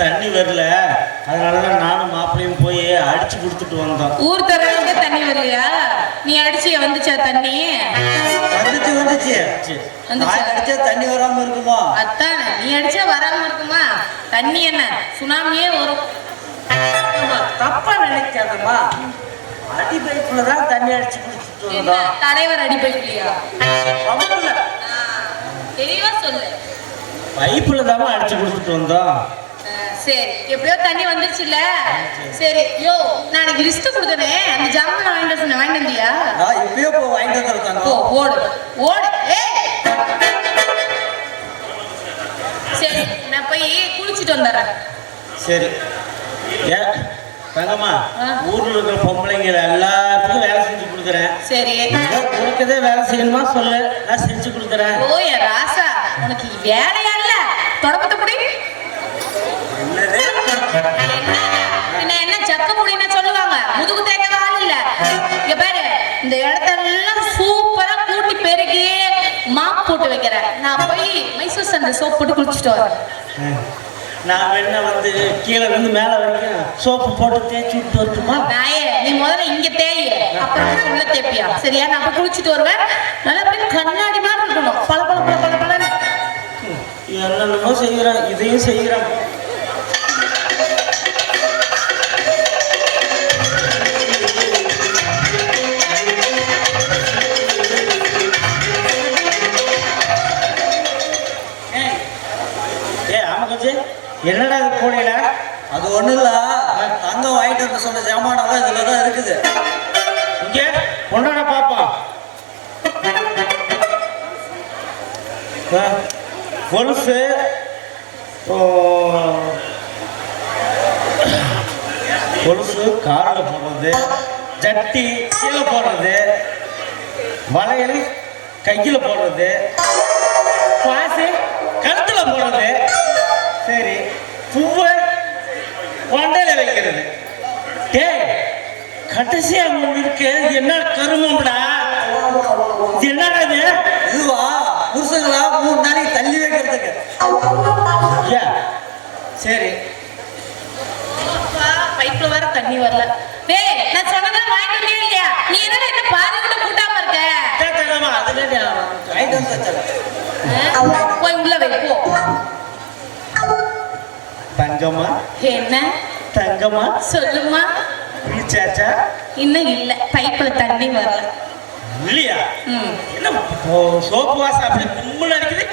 தண்ணி வரல, அதனாலதான் நானும் மாப்பிளையும் போய் அடிச்சு கொடுத்துட்டு வந்தோம். ஊர் தரவுக்கு தண்ணி வரலையா? நீ அடிச்சிய வந்துச்சா தண்ணி? வந்துச்சு. அடிச்சா தண்ணி வராம இருக்குமா? அத்தான நீ அடிச்சா வராம இருக்குமா? தண்ணி என்ன சுனாமியே வரும். தப்பா நினைக்காதம்மா, அடி பைப்புல தான் தண்ணி அடிச்சு குடிச்சிட்டு வந்தோம். தலைவர் அடி பைப்புலையா? தெளிவா சொல்லு. பைப்புல தான் அடிச்சு குடிச்சிட்டு வந்தோம். சரி, எப்படியோ தண்ணி வந்துருச்சுல்ல. சரி, யோ நான் லிஸ்ட் கொடுத்தனே, அந்த ஜாமான் வாங்கிட்டு வந்தியா? நான் இப்பயே போ வாங்கிட்டு வந்திருக்காங்க. போ ஓடு ஓடு. சரி, நான் போய் குளிச்சுட்டு வந்துடுறேன். சரி தங்கம்மா, ஊர்ல இருக்கிற பொம்பளைங்க எல்லாத்துக்கும் வேலை செஞ்சு கொடுக்குறேன். சரி, உனக்குதே வேலை செய்யணுமா சொல்லு, நான் செஞ்சு கொடுக்குறேன். ஓ என் ராசா, உனக்கு வேலையா இல்ல? தொடப்பத்தை முடி. என்ன சக்க முடின்னு சொல்லுவாங்க, முதுகு தேய்க்க ஆள் இல்ல. இங்க பாரு, இந்த இடத்தெல்லாம் சூப்பரா கூட்டி பெருகி மாப் போட்டு வைக்கிறேன். நான் போய் மைசூர் சண்டை சோப் போட்டு குளிச்சுட்டு வரேன். நான் வேணா வந்து கீழே இருந்து மேல வரைக்கும் சோப்பு போட்டு தேய்ச்சி விட்டு வரட்டுமா? நாயே, நீ முதல்ல இங்க தேய், அப்புறம் உள்ள தேப்பியா? சரியா? நான் போய் குளிச்சுட்டு வருவேன். நல்லா போய் கண்ணாடி மாதிரி இருக்கணும், பல பல பல பல பல. என்னென்னமோ செய்யறேன், இதையும் செய்யறேன். என்னடா இது போனீல? அது ஒண்ணு இல்ல, தங்கம் வாங்கிட்டு வந்து சொன்ன ஜாமானெல்லாம் இதுலதான் இருக்குது. இங்க கொண்டாட பாப்போம். கொலுசு, கொலுசு காலில் போடுறது, ஜட்டி கீழே போடுறது, வளையல் கையில் போடுறது, பாசு கழுத்துல போடுறது, சரி பூவை கொண்டையில வைக்கிறது. கடைசியா இருக்கு என்ன கருமம்டா? என்னடா இது? இதுவா புருஷங்களா 3 நாளைக்கு தள்ளி வைக்கிறதுக்கு. சரி, பைப்ல வர தண்ணி வரல. டேய், நான் சொன்னதை வாங்கிட்டு வந்தீங்க இல்லையா? நீ என்னடா என்ன பாதி கூட கூட்டாம இருக்க? வாங்கிட்டு வந்து போய் உள்ள வை போ. தங்கம்மா. என்ன தங்கம்மா? சொல்லுமா. ரீசார்ஜா? இன்னும் இல்ல, பைப்ல தண்ணி வரல. இல்லையா? என்ன சோப்பு வாசம் அப்படி கும்பல் அடிக்குது?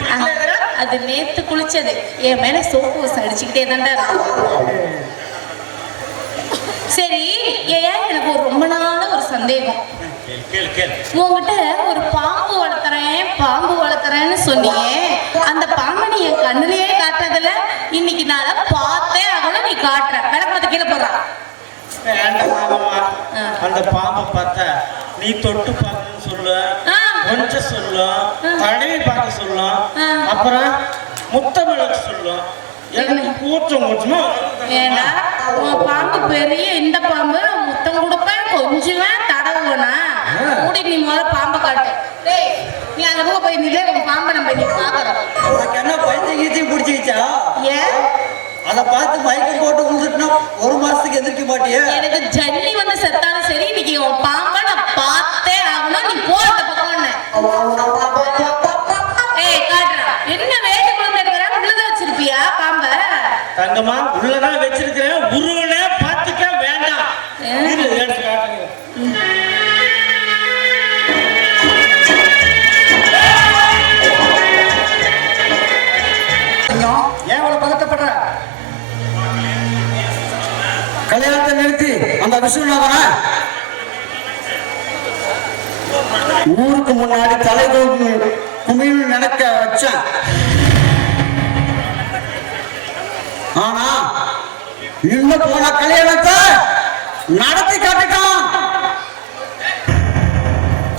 அது நேத்து குளிச்சது, என் மேல சோப்பு வாசம் அடிச்சுக்கிட்டே தான்டா இருக்கும். சரி, ஏன் எனக்கு ஒரு ரொம்ப நாள ஒரு சந்தேகம். உங்ககிட்ட ஒரு பாம்பு வளர்த்துறேன்னு சொன்னீங்க. அந்த பாம்பை நீ என் கண்ணுலயே காட்டுறதுல, இன்னைக்கு நான் அதை பார்த்தே ஆகணும். நீ காட்டுற விளக்கத்தை கீழே போடுறா. அந்த பாம்பை பார்த்தா நீ தொட்டு பார்க்கணும்னு சொல்லு, கொஞ்சம் சொல்லும், தடவி பார்க்க சொல்லும், அப்புறம் முத்தமிழக்கு சொல்லும். எனக்கு கூச்சம் கூச்சமா. ஏன்னா உன் பாம்பு பெரிய, இந்த பாம்பு முத்தம் கொடுப்பேன், கொஞ்சுவேன், தடவுவேனா? மூடி நீ முதல்ல பாம்பை காட்டு. நீ அந்த பக்கம் போய் நிலே, உன் பாம்பை நம்ம இன்னைக்கு பார்க்கறோம். உனக்கு என்ன பைத்தியம் பிடிச்சிக்கிச்சா? ஏன் அதை பார்த்து மயக்கம் போட்டு விழுந்துட்டுனா 1 மாசத்துக்கு எதிர்க்க மாட்டியே? எனக்கு ஜன்னி வந்து செத்தாலும் சரி, இன்னைக்கு உன் பாம்பை நான் பார்த்தே ஆகணும். நீ போ அந்த பக்கம். காட்டுறா என்ன வேட்டு குழந்தை எடுக்கிறான்? உள்ளதான் வச்சிருப்பியா பாம்ப? தங்கம்மா, உள்ளதான் வச்சிருக்கிறேன். உருவனே பார்த்துக்க வேண்டாம். கட்டி அந்த விஸ்வநாதனை ஊருக்கு முன்னாடி தலை குமிழ் நடக்க வச்சேன். ஆனா இன்னும் போன கல்யாணத்தை நடத்தி காட்டிட்டான்.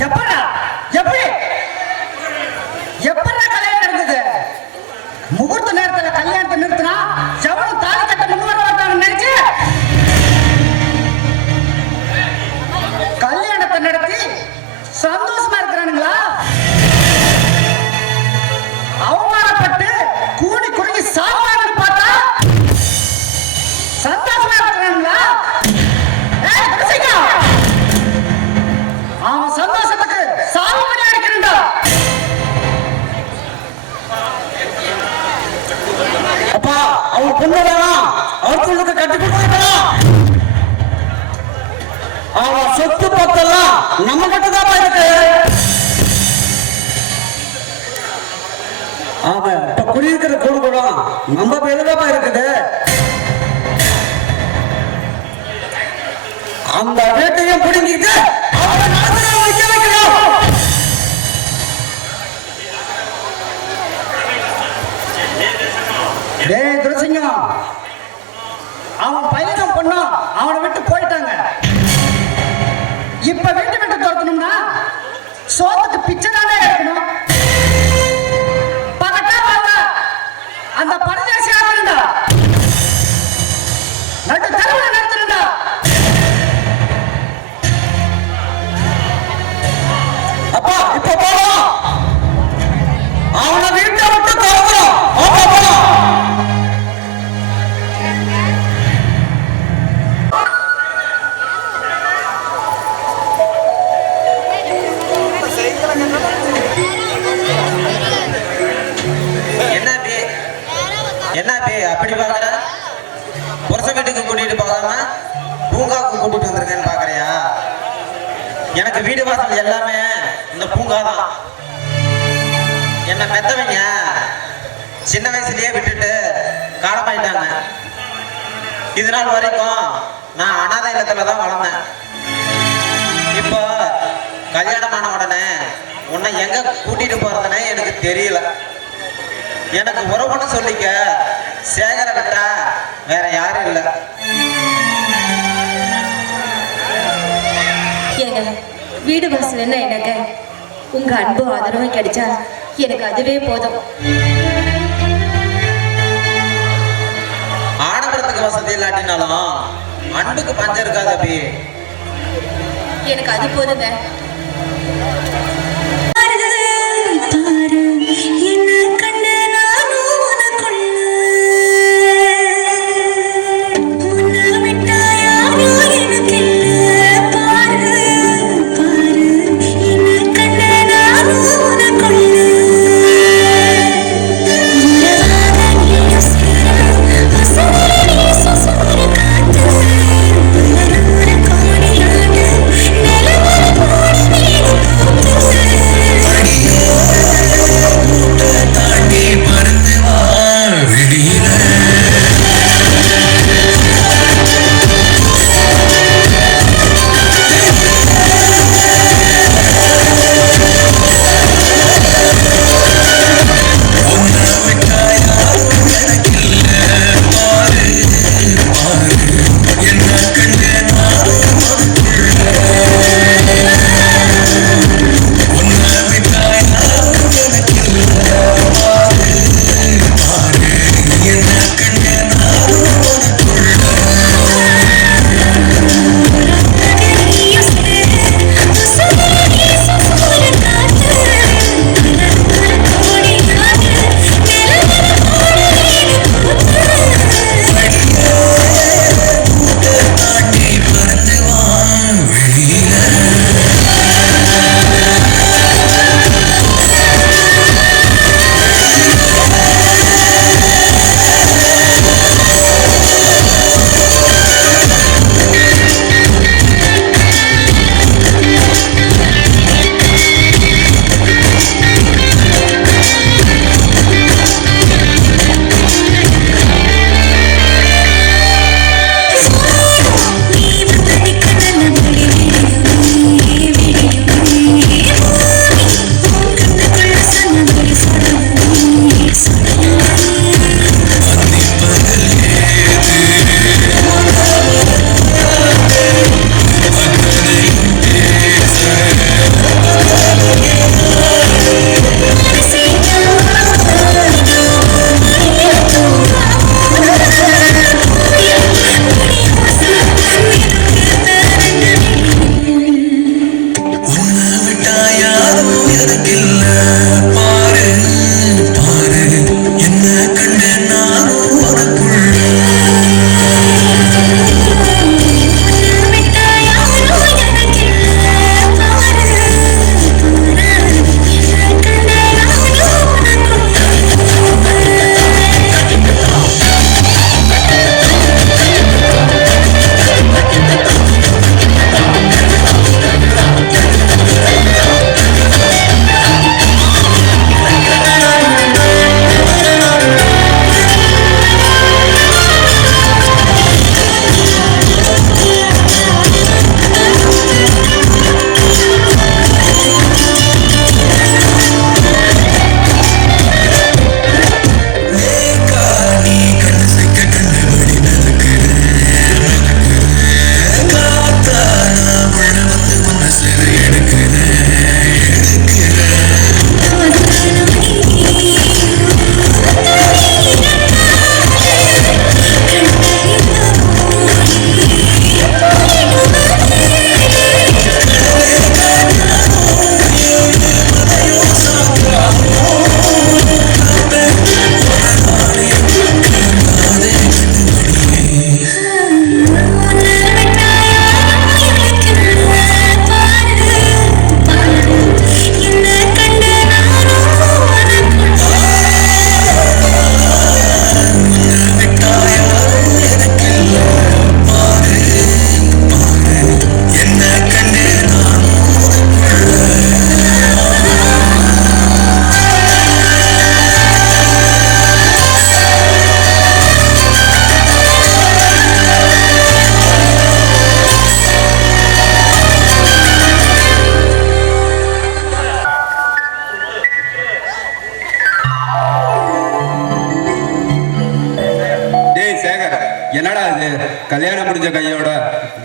எப்படா எப்படி எப்படா கல்யாணம் நடந்தது? முகூர்த்த நேரத்துல கல்யாணத்தை நிறுத்தினா எவனும் தாலி கட்ட முன் வர மாட்டான்னு நினைச்சு கல்யாணத்தை நடத்தி சந்தோஷமா இருக்கிறானுங்களா? அவமானப்பட்டு கூடி குறுகி சாவான்னு பார்த்தா சந்தோஷமா இருக்கிறானுங்களா? ஏய், ரசிகா! அவன் சந்தோஷத்துக்கு சாவு மணி அடிக்கிறா. அப்பா அவர் பொண்ணு வேணாம், அவர் பொண்ணுக்கு கட்டி கொடுக்கலாம். அவன் சொத்து பத்தெல்லாம் நம்ம கிட்டதான் இருக்கு. அவன் இப்ப குடியிருக்கிற குடும்பம் நம்ம பேருதான் இருக்குது. அந்த வீட்டையும் பிடிங்கிட்டு அவனை நடத்துறத வைக்க வைக்கணும். டேய் துரசிங்கம், அவன் பையனும் பொண்ணும் அவனை விட்டு போயிட்டாங்க. இப்ப வீட்டு விட்டு துரத்தணும்னா சோத்துக்கு பிச்சை தானே எடுக்கணும். பகட்டா பாருங்க, அந்த பரதேசி ஆகணுண்டா, நட்டு தலைவனை நடத்தணுண்டா. அப்பா இப்ப போலாம், அவனை வீட்டை விட்டு துரத்துறோம். அப்பா போலாம். என்ன அப்படி பாக்குற? புருஷ வீட்டுக்கு கூட்டிட்டு போகாம பூங்காவுக்கு கூட்டிட்டு வந்திருக்கேன்னு பாக்குறியா? எனக்கு வீடு வாசல் எல்லாமே இந்த பூங்கா தான். என்ன பெத்தவங்க சின்ன வயசுலயே விட்டுட்டு காலமாயிட்டாங்க. இது நாள் வரைக்கும் நான் அனாதை இல்லத்துல தான் வளர்ந்தேன். இப்போ கல்யாணமான உடனே உன்னை எங்க கூட்டிட்டு போறதுன்னே எனக்கு தெரியல. எனக்கு உறவுன்னு சொல்லிக்க சேகர விட்டா வேற யாரும் இல்ல. ஏங்க, வீடு வாசல் என்ன எனக்கு உங்க அன்பு ஆதரவும் கிடைச்சா எனக்கு அதுவே போதும். ஆடம்பரத்துக்கு வசதி இல்லாட்டினாலும் அன்புக்கு பஞ்சம் இருக்காது. அப்படி எனக்கு அது போதுங்க. Thank you.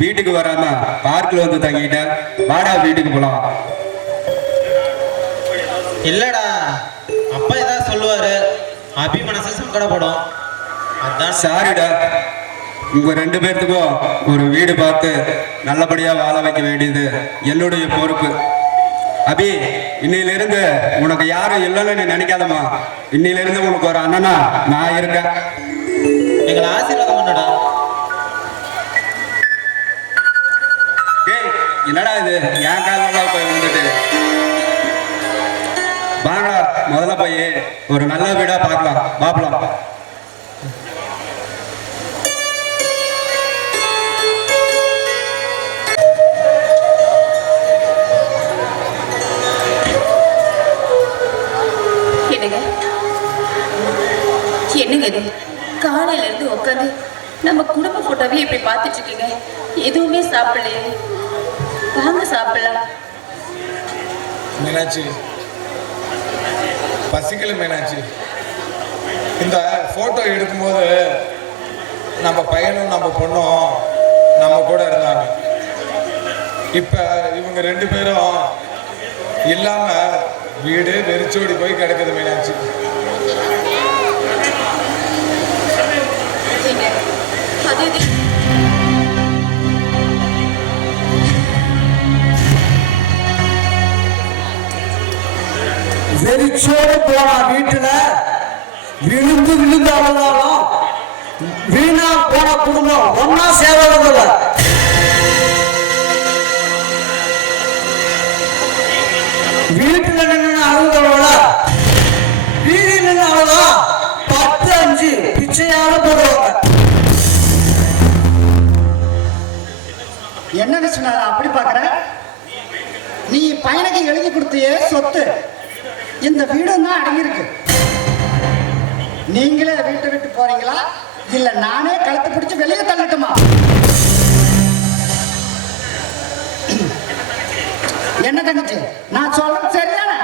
வீட்டுக்கு வராம பார்க்ல வந்து தங்கிட்ட. வாடா வீட்டுக்கு போலாம். இல்லடா, அப்பா ஏதாவது சொல்லுவாரு, அபி மனசு சங்கடப்படும். அதான் சாரிடா, உங்க 2 பேர்த்துக்கும் ஒரு வீடு பார்த்து நல்லபடியா வாழ வைக்க வேண்டியது என்னுடைய பொறுப்பு. அபி, இன்னையிலிருந்து உனக்கு யாரும் இல்லைன்னு நீ நினைக்காதம்மா. இன்னையிலிருந்து உனக்கு ஒரு அண்ணனா நான் இருக்கேன். எங்களை ஆசீர்வாதம் பண்ணடா. ஏய், என்னடா இது என் காலெல்லாம் போய் வந்துட்டு. வாங்கடா, முதல்ல போய் ஒரு நல்ல வீடா பார்க்கலாம், பாப்பலாம். என்னங்க இது, காலையில இருந்து உட்காந்து நம்ம குடும்ப போட்டோவே இப்படி பார்த்துட்டு இருக்கீங்க, எதுவுமே சாப்பிடலையே. வாங்க சாப்பிடலாம். மீனாட்சி, பசிக்கல மீனாட்சி. இந்த போட்டோ எடுக்கும்போது நம்ம பையனும் நம்ம பொண்ணும் நம்ம கூட இருந்தாங்க. இப்ப இவங்க 2 பேரும் இல்லாம வீடு வெறிச்சோடி போய் கிடக்குது மீனாட்சி. வெறிச்சோடு போன வீட்டுல விழுந்து விழுந்து அழுதாலும் வீணா போன குடும்பம் ஒன்னா சேரவதில்லை. வீட்டுல நின்று அழுதவள வீதியில் நின்று அழுதா 10-5 பிச்சையாக போடுவாங்க. என்ன விஷயம் அப்படி பாக்குற? நீ பையனுக்கு எழுதி கொடுத்தியே சொத்து இந்த வீடும் தான் அடங்கியிருக்கு. நீங்களே வீட்டை விட்டு போறீங்களா இல்ல நானே கழுத்து பிடிச்சு வெளியே தள்ளட்டுமா? என்ன தங்கச்சி, நான் சொல்றது சரிதானே?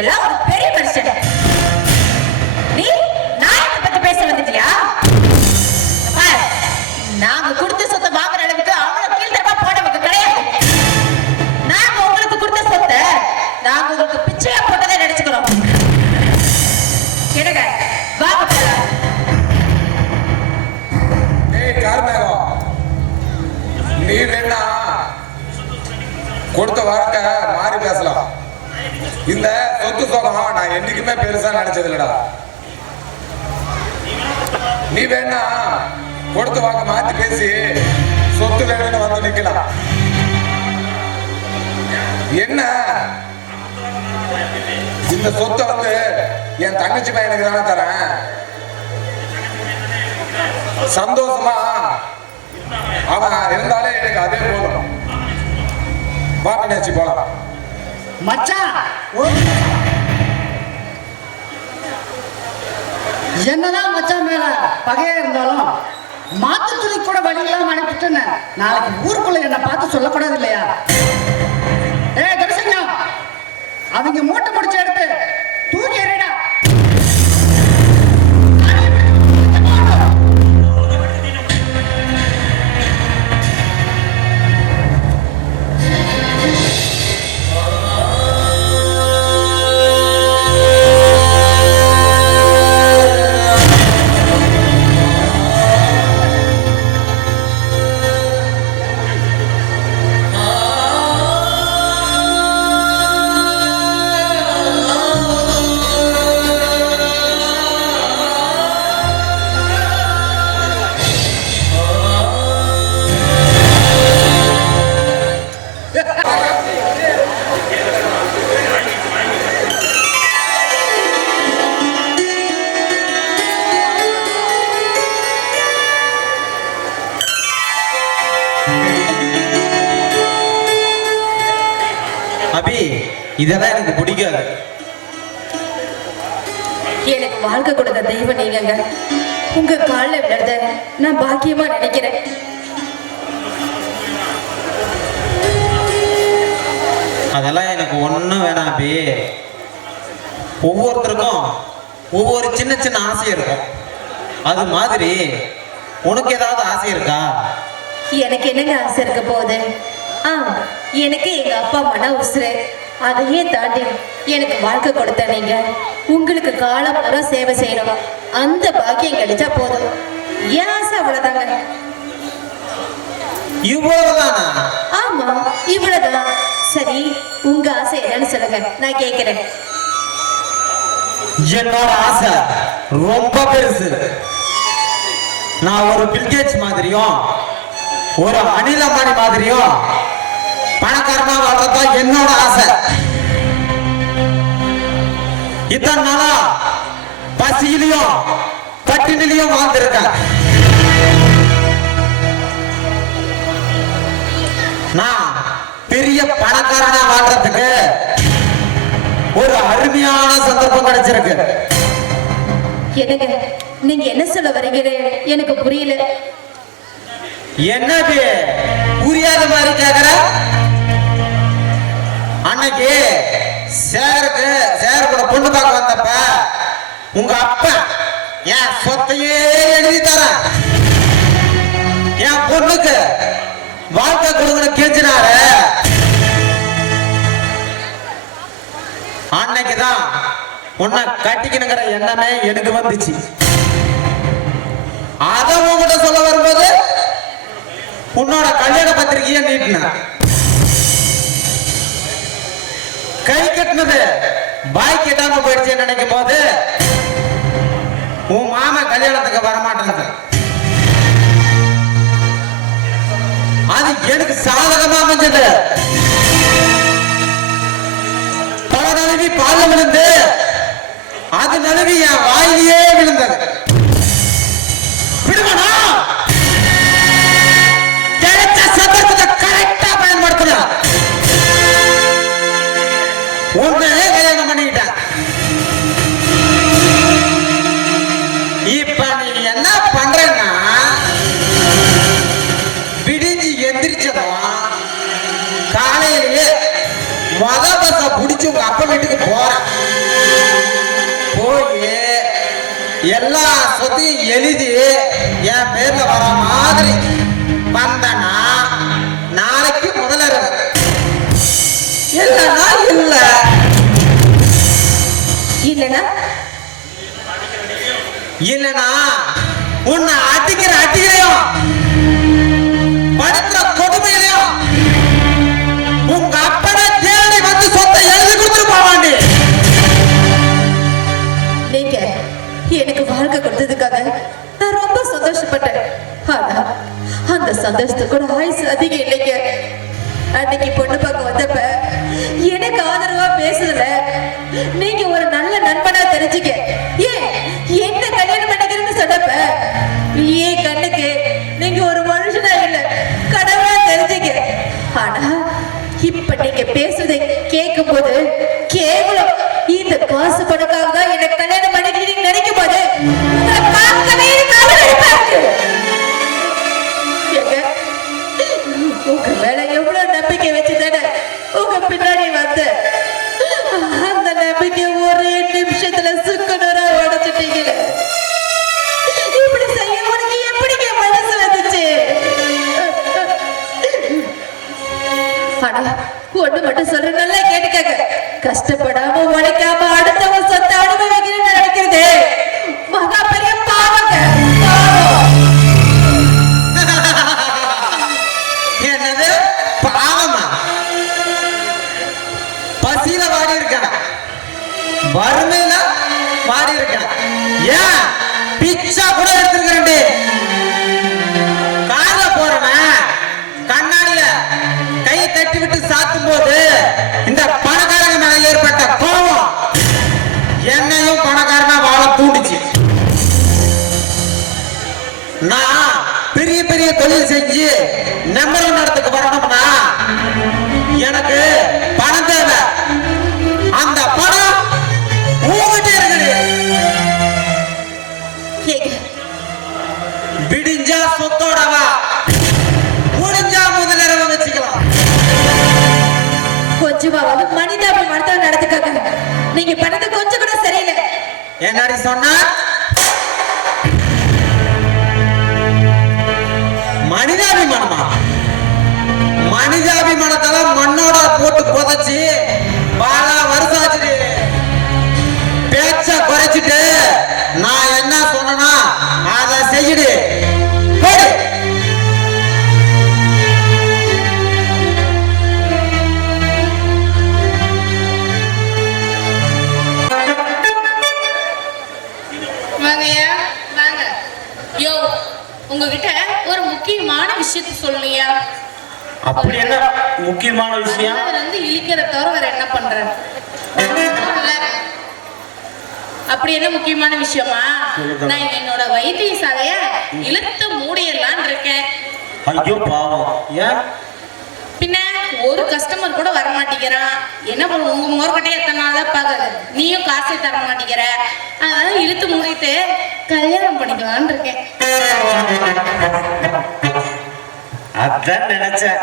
எல்லாம் ஒரு பெரிய மனுஷன். நீ நாயத்தை பத்தி பேச வந்துட்டியா? நாங்க கொடுத்த சொத்தை வாங்குற அளவுக்கு அவ்வளவு கீழ்த்தரமா போனவங்க கிடையாது. நாங்க உங்களுக்கு கொடுத்த சொத்தை நாங்க உங்களுக்கு பிச்சையா போட்டதை நினைச்சுக்கிறோம். என்னங்க வாங்க போலாம். ஏய் கார்மேகம், நீ வேணா கொடுத்த வார்த்தை மாறி பேசலாம். இந்த சொத்து சோகம் நான் என்னைக்குமே பெருசா நினைச்சது இல்லடா. நீ வேணா கொடுத்த வாக்க மாத்தி பேசி சொத்து வேணும்னு வந்து நிக்கலாம். என்ன இந்த சொத்தை வந்து என் தங்கச்சி பையனுக்கு தானே தரேன். சந்தோஷமா அவன் இருந்தாலே எனக்கு அதே போதும். வா மீனாட்சி போலாம். மச்சான், என்னதான் மச்சான் மேல பகையா இருந்தாலும் மாத்து துணி கூட வழி இல்லாம அனுப்பிட்டு நாளைக்கு ஊருக்குள்ள என்ன பார்த்து சொல்லக்கூடாது இல்லையா? கடைசிங்க அவங்க மூட்டை முடிச்சு எடுத்து தூக்கி எறிடா. அபி, இதெல்லாம் எனக்கு பிடிக்காது. எனக்கு வாழ்க்கை கொடுத்த தெய்வம் நீங்க. உங்க காலில் விழுறத நான் பாக்கியமா நினைக்கிறேன். அதெல்லாம் எனக்கு ஒன்றும் வேணாம் அபி. ஒவ்வொருத்தருக்கும் ஒவ்வொரு சின்ன சின்ன ஆசை இருக்கும். அது மாதிரி உனக்கு ஏதாவது ஆசை இருக்கா? எனக்கு என்னங்க ஆசை இருக்க போகுது? எனக்கு எங்க அப்பா மன உசுரு. அதையே தாண்டி எனக்கு வாழ்க்கை கொடுத்த நீங்க உங்களுக்கு காலம் வர சேவை செய்யணும். அந்த பாக்கியம் கிடைச்சா போதும். என் ஆசை அவ்வளவுதாங்க. இவ்வளவுதானா? ஆமா, இவ்வளவுதான். சரி, உங்க ஆசை என்னன்னு சொல்லுங்க, நான் கேட்கிறேன். என்னோட ஆசை ரொம்ப பெருசு. நான் ஒரு பில்கேட்ஸ் மாதிரியும் ஒரு அனில் அம்பானி மாதிரியும் பணக்காரனா வாழ்றதுதான் என்னோட ஆசை. இத்தனை நாளா பசியிலையும் பட்டினிலையும் வாழ்ந்திருக்கேன். நான் பெரிய பணக்காரனா வாழ்றதுக்கு ஒரு அருமையான சந்தர்ப்பம் கிடைச்சிருக்கு. எனக்கு நீங்க என்ன சொல்ல வரீங்க எனக்கு புரியல. என்னது புரியாத மாதிரி கேக்குற? அன்னைக்கு சேகர் கூட பொண்ணு பார்க்க வந்தப்ப உங்க அப்பா என் சொத்தையே எழுதி தர என் பொண்ணுக்கு வாழ்க்கை கொடுங்க கேட்சினாரு. அன்னைக்குதான் உன்னை கட்டிக்கணுங்கிற எண்ணமே எனக்கு வந்துச்சு. அத உங்ககிட்ட சொல்ல வரும்போது உன்னோட கல்யாண பத்திரிகையை நீட்டின. கை கட்டினது பாய் கட்டாம போயிடுச்சு நினைக்கும் போது உன் மாமா கல்யாணத்துக்கு வரமாட்டேன். அது எனக்கு சாதகமா அமைஞ்சது. பல நழுவி பால விழுந்து அது நழுவி என் வாயிலேயே விழுந்தது. விடுவனா? கிடைச்ச சந்தர்ப்பத்தை கரெக்டா பயன்படுத்தணும். ஒண்ணு கல்யாணம் பண்ணிக்கிட்டேன். இப்ப நீ என்ன பண்றேன்னா விடிஞ்சு எந்திரிச்சதும் காலையிலேயே மொத பச புடிச்சு உங்க அப்பா வீட்டுக்கு போறேன். போய் எல்லா சொத்தையும் எழுதி என் பேர்ல வர மாதிரி வந்தனா நாளைக்கு முதல்ல இல்லைன்னா இல்ல இல்லனா இல்லனா உன்னை அடிக்கிறையும் படுத்துற கொடுமையிலையும் உங்க அப்பனை தேடி வந்து சொத்தை எழுதி கொடுத்துட்டு போவாண்டி. நீங்க எனக்கு வாழ்க்கை கொடுத்ததுக்காக நான் ரொம்ப சந்தோஷப்பட்டேன். ஆனா அந்த சந்தோஷத்துக்கு கூட ஆயுசு அதிகம் இல்லைங்க. அன்னைக்கு பொண்ணு பார்க்க வந்தப்ப எனக்கு ஆதரவா பேசுதுல நீங்க ஒரு நல்ல நண்பனா தெரிஞ்சுக்க. ஏன் என்ன கல்யாணம் பண்ணிக்கிறேன்னு சொன்னப்ப ஏன் கண்ணுக்கு நீங்க ஒரு மனுஷனா இல்ல கடவுளா தெரிஞ்சுக்க. ஆனா இப்ப நீங்க பேசுறதை கேட்கும் போது கேவலம் இந்த காசு பணக்காக தான் என்ன கல்யாணம் பண்ணிக்கிறீங்க நினைக்கும் போது உங்களை பார்க்கவே கவலைப்பா இருக்கு. உங்க மேல எவ்வளவு நம்பிக்கை வச்சுதானே உங்க பின்னாடி வந்து அந்த நம்பிக்கை ஒரு நிமிஷத்துல சுக்குனரா உடைச்சிட்டீங்க. இப்படி செய்ய உனக்கு எப்படிங்க மனசு வந்துச்சு? ஆனா ஒண்ணு மட்டும் சொல்ற, நல்லா கேட்டுக்கங்க. கஷ்டப்படாம உழைக்காம அடுத்தவங்க சொத்தை அனுபவிக்கிறேன்னு நினைக்கிறது மகா பெரிய பாவங்க. என்னது பாவமா? பசியில வாடி இருக்கான், வறுமையில வாடி இருக்கான். ஏன் பிச்சா கூட எடுத்துருக்கேன். கார்ல போறவன் கண்ணாடியில கை தட்டி விட்டு சாத்தும் போது இந்த பணக்காரங்க மேல ஏற்பட்ட கோபம் என்னையும் பணக்காரனா வாழ தூண்டுச்சு. நான் பெரிய பெரிய தொழில் செஞ்சு நம்பர் ஒன் இடத்துக்கு வரணும்னா எனக்கு பணம் தேவை. அந்த பணம் உங்ககிட்ட இருக்குது. விடிஞ்சா சொத்தோடவா, முடிஞ்சா முதலிரவு வச்சுக்கலாம். கொஞ்சமாவது மனிதாபிமானத்தை நடத்துக்காங்க. நீங்க பண்ணது கொஞ்சம் கூட சரியில்லை. என்னடி சொன்ன? மனிதாபிமானமா? மனிதாபிமானத்தால மண்ணோட போட்டு புதைச்சி பல வருஷம் ஆச்சு. பேச்ச குறைச்சிட்டு நான் என்ன சொன்னா அதை செய்யுடு. போடு. வாங்கய்யா வாங்க. யோ உங்ககிட்ட ஒரு முக்கியமான விஷயத்த சொல்லியா. அப்படி என்ன முக்கியமான விஷயம்? அதுல இருந்து இழிக்கிற தவிர வேற என்ன பண்ற? அப்படி என்ன முக்கியமான விஷயமா? நான் என்னோட வைத்தியசாலைய இழுத்து மூடிடலான்னு இருக்கேன். ஐயோ பாவம். ஏன்? பின்ன ஒரு கஸ்டமர் கூட வர மாட்டேங்கிறான். என்ன பண்ண? உங்க மோர்கிட்டே எத்தனை நாள் தான் பாக்குறது, நீயும் காசை தர மாட்டேங்கிற. அதனால இழுத்து மூடிட்டு கல்யாணம் பண்ணிக்கலான்னு இருக்கேன். அதான் நினைச்சேன்.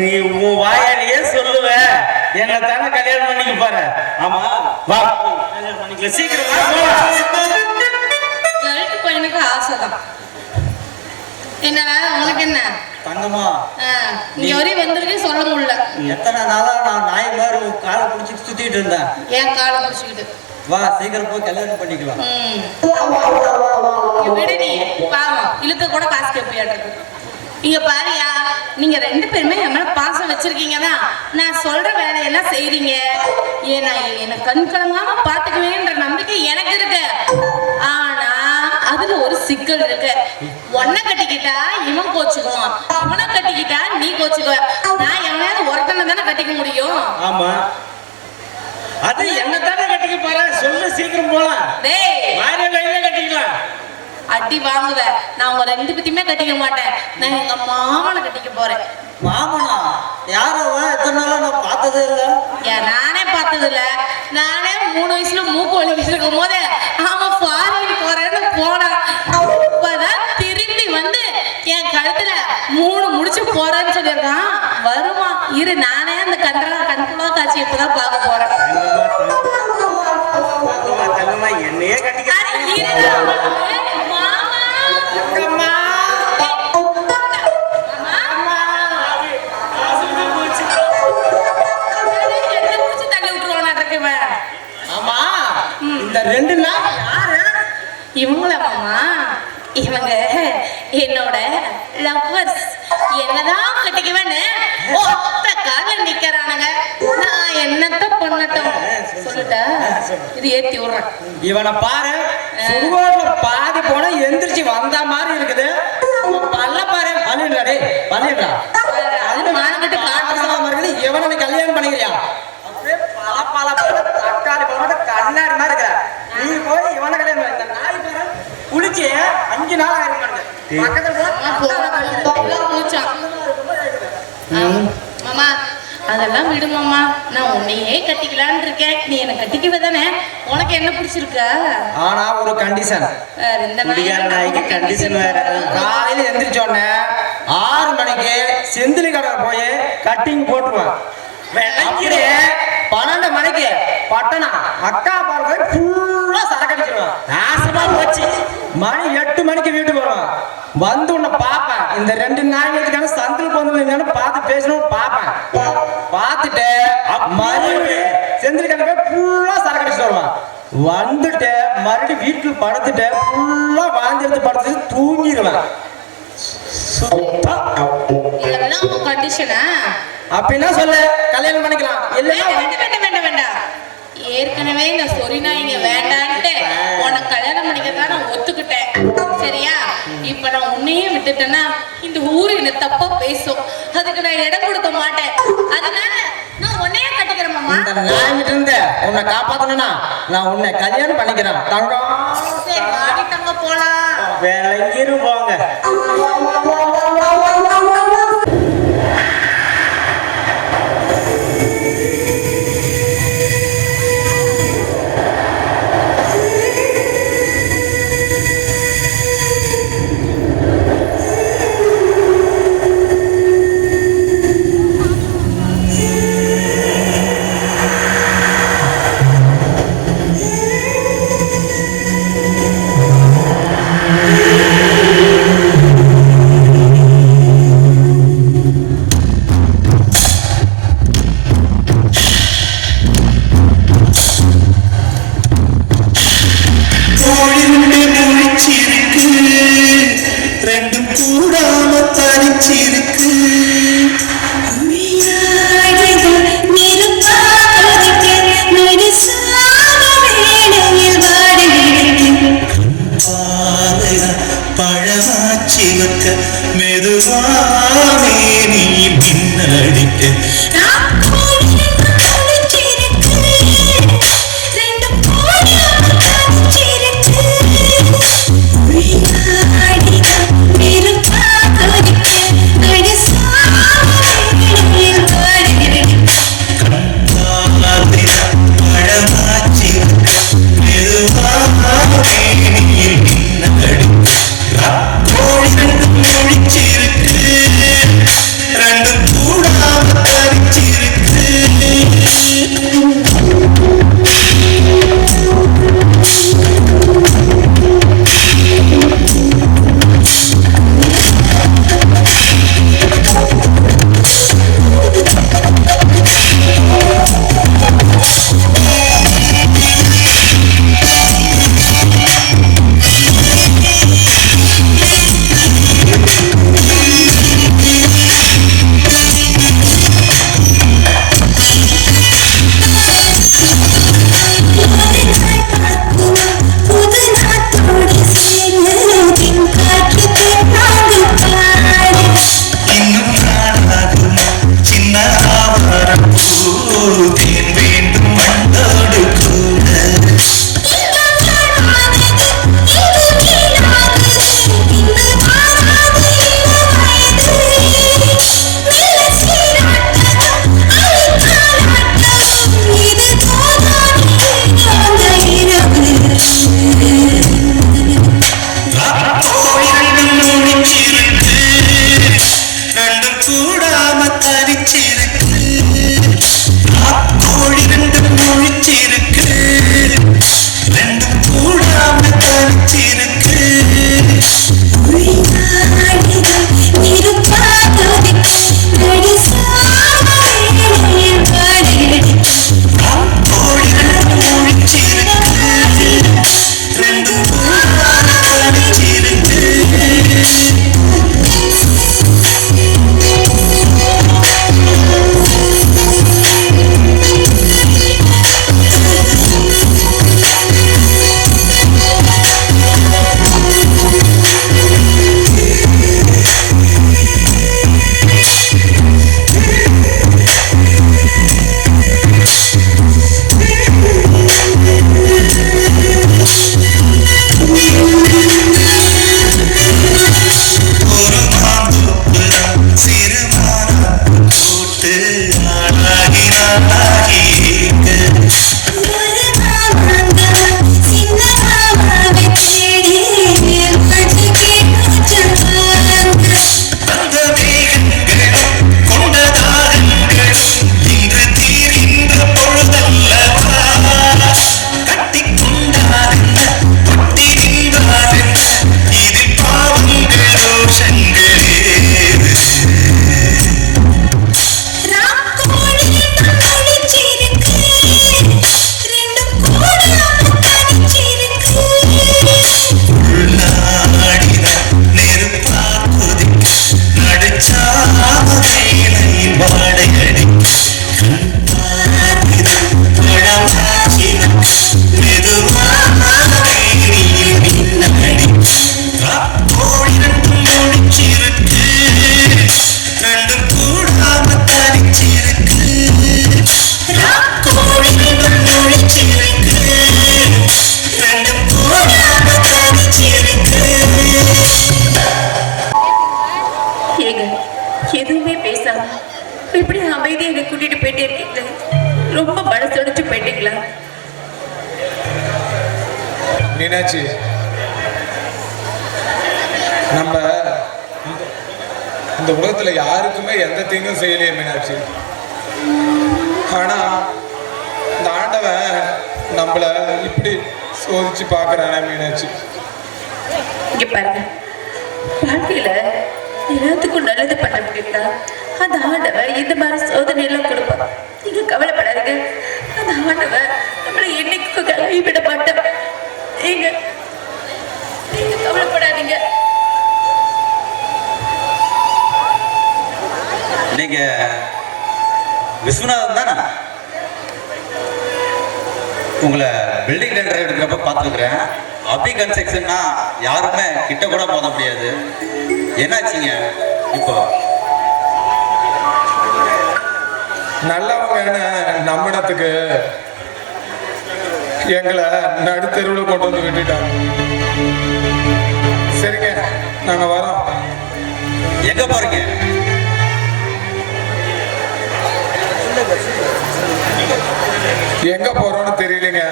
நீ உன் வாயாலேயே சொல்லுவ என்ன தானே கல்யாணம் பண்ணிக்க பாரு. ஆமா வா கல்யாணம் பண்ணிக்கல. சீக்கிரம் வா போலாம். கழுத்து பையனுக்கு ஆசைதான். என்னடா உனக்கு என்ன? தங்கம்மா, இங்க வரையும் வந்திருக்கே சொல்ல முடியல. எத்தனை நாளா நான் நாய் மாதிரி உன் காலை பிடிச்சிட்டு சுத்திட்டு இருந்தேன். ஏன் காலை பிடிச்சிக்கிட்டு? வா சீக்கிரம் போய் கல்யாணம் பண்ணிக்கலாம். விடு நீ பாவம், இழுத்து கூட காசு கேட்பியாட்டு. இங்க பாரியா, நீங்க ரெண்டு பேருமே என் மேல பாசம் வச்சிருக்கீங்கதான். நான் சொல்ற வேலையெல்லாம் செய்றீங்க. ஏன்னா என்ன கண் கலங்காம பாத்துக்குவேன்ற நம்பிக்கை எனக்கு இருக்கு. ஆனா அதுல ஒரு சிக்கல் இருக்கு. ஒன்ன கட்டிக்கிட்டா இவன் கோச்சுக்குவான், இவனை கட்டிக்கிட்டா நீ கோச்சுக்குவ. நான் எவனாவது ஒருத்தனை தானே கட்டிக்க முடியும். ஆமா அது என்ன தானே கட்டிக்க பாரு. சொல்லு சீக்கிரம் போலாம். டேய் மாறி லைன்ல கட்டிக்கலாம். அடி வாங்குவ. நான் உங்க ரெண்டு பேத்தையுமே கட்டிக்க மாட்டேன். நான் எங்க மாமனை கட்டிக்க போறேன். மாமனா? யாரோ எத்தனை நாளா நான் பார்த்ததே இல்லை. ஏன் நானே பார்த்தது இல்ல. நானே 3 வயசுல மூக்கு வலிக்கிட்டு இருக்கும் போது அவன் ஃபாரின் போறேன்னு போனான். அப்பதான் திரும்பி வந்து என் கழுத்துல 3 முடிச்சு போறேன்னு சொல்லியிருக்கான். வருவான் இரு, நானே அந்த கண்குளா காட்சி இப்பதான் பார்க்க போறேன். தங்கம்மா என்னையே கட்டிக்க. அட இருடா, மாமா. அம்மா என்ன முடிச்சு தள்ளி விட்டுருவான் இவன். ஆமா இந்த 2 நாள் யாரு? இவங்கள மாமா, இவங்க என்னோட லவ்வர்ஸ். என்னதான் கட்டிக்குவேன்னு ஒத்த கால நிக்கிறானுங்க. நான் என்னத்த பண்ணட்டும் சொல்லிட்டா? இது ஏத்தி விடுறேன். இவனை பாரு, சுடுகாட்டுல பாதி போன எந்திரிச்சு வந்த மாதிரி இருக்குது. பல்ல பாரு, பல்லிடுறா டேய், பல்லிடுறா. அது மானங்கிட்டு காட்டு. இவனை கல்யாணம் பண்ணிக்கிறியா? அப்படியே பல பல பல தக்காளி போனோட கண்ணாடி மாதிரி இருக்கிற நீ போய் இவனை கல்யாணம் பண்ணி. இந்த நாய் பாரு குளிச்சு 5 நாள் ஆயிரம் பக்கத்துல மாமா அதெல்லாம் விடு மாமா. நான் உன்னையே கட்டிக்கலான்னு இருக்கேன். நீ என்ன கட்டிக்கவே தானே? உனக்கு என்ன பிடிச்சிருக்கா? ஆனா ஒரு கண்டிஷன். இந்த நாய்க்கு கண்டிஷன் வேற. காலையில எந்திரிச்சோடனே 6 மணிக்கு செந்திலி கடை போய் கட்டிங் போட்டுருவான். அப்படியே 12 மணிக்கு பட்டணம் அக்கா பாரு போய் ஃபுல்லா சரக்கடிச்சிருவான். நாசமா போச்சு. மணி 8 மணிக்கு வீட்டுக்கு வருவான். வந்து உன்னை பார்ப்பேன். இந்த 2 நாய்களுக்கான சந்தில் பொண்ணு பார்த்து பேசணும் பார்ப்பேன். பார்த்துட்டு மறுபடியும் செந்தில் கடை போய் ஃபுல்லா சரக்கடிச்சிட்டு வருவான். வந்துட்டு மறுபடியும் வீட்டுக்கு படுத்துட்டு ஃபுல்லா வாந்தி எடுத்து படுத்துட்டு தூங்கிடுவேன். இதெல்லாம் கண்டிஷனா? அப்படின்னா சொல்லு, கல்யாணம் பண்ணிக்கலாம். வேண்டாம். ஏற்கனவே இந்த சொரிநாய்ங்க வேண்டான்ட்டு உனக்கு கல்யாணம் பண்ணிக்கதான் நான் ஒத்துக்கிட்டேன். சரியா? இப்ப நான் உன்னையே விட்டுட்டேன்னா இந்த ஊரு என்ன தப்பா பேசும். அதுக்கு நான் இடம் கொடுக்க மாட்டேன். அதனால நான் உன்னையே கட்டிக்கிறேன் மாமா. இந்த நாய்கிட்ட இருந்து உன்னை காப்பாத்தணும்னா நான் உன்னை கல்யாணம் பண்ணிக்கிறேன் தங்கம். சரி வாடி தங்க போலாம். விளங்கிரும் போங்க. பழமாச்சி வைக்க மெதுவாமே நீ பின்னடிக்க மீனாட்சி, நம்ம இந்த உலகத்துல யாருக்குமே எந்த தீங்கும் செய்யலையே மீனாட்சி. ஆனா இந்த ஆண்டவன் நம்மள இப்படி சோதிச்சு பாக்குறானே மீனாட்சி. இங்க பாருங்க, வாழ்க்கையில எல்லாத்துக்கும் நல்லது பண்ண முடியுங்களா? அந்த ஆண்டவன் இந்த மாதிரி சோதனை எல்லாம் கொடுப்பான். நீங்க கவலைப்படாதீங்க, அந்த ஆண்டவன் நம்மளை என்னைக்கு கைவிட மாட்டேன். நீங்க கவலைப்படாதீங்க. நீங்க விஸ்வநாதன் தானே? உங்களை பில்டிங் டெண்டர் எடுக்கிறப்ப பார்த்துருக்குறேன். அபி கன்ஸ்ட்ரக்ஷன்னா யாருமே கிட்ட கூட மோத முடியாது. என்னாச்சுங்க இப்போ? நல்லவங்கன்னு நம்பினத்துக்கு எங்களை நடுத்தெருவில் கொண்டு வந்து விட்டுட்டாங்க. சரிங்க, நாங்க வரோம். எங்க போறீங்க? எங்க போறோம்னு தெரியலங்க.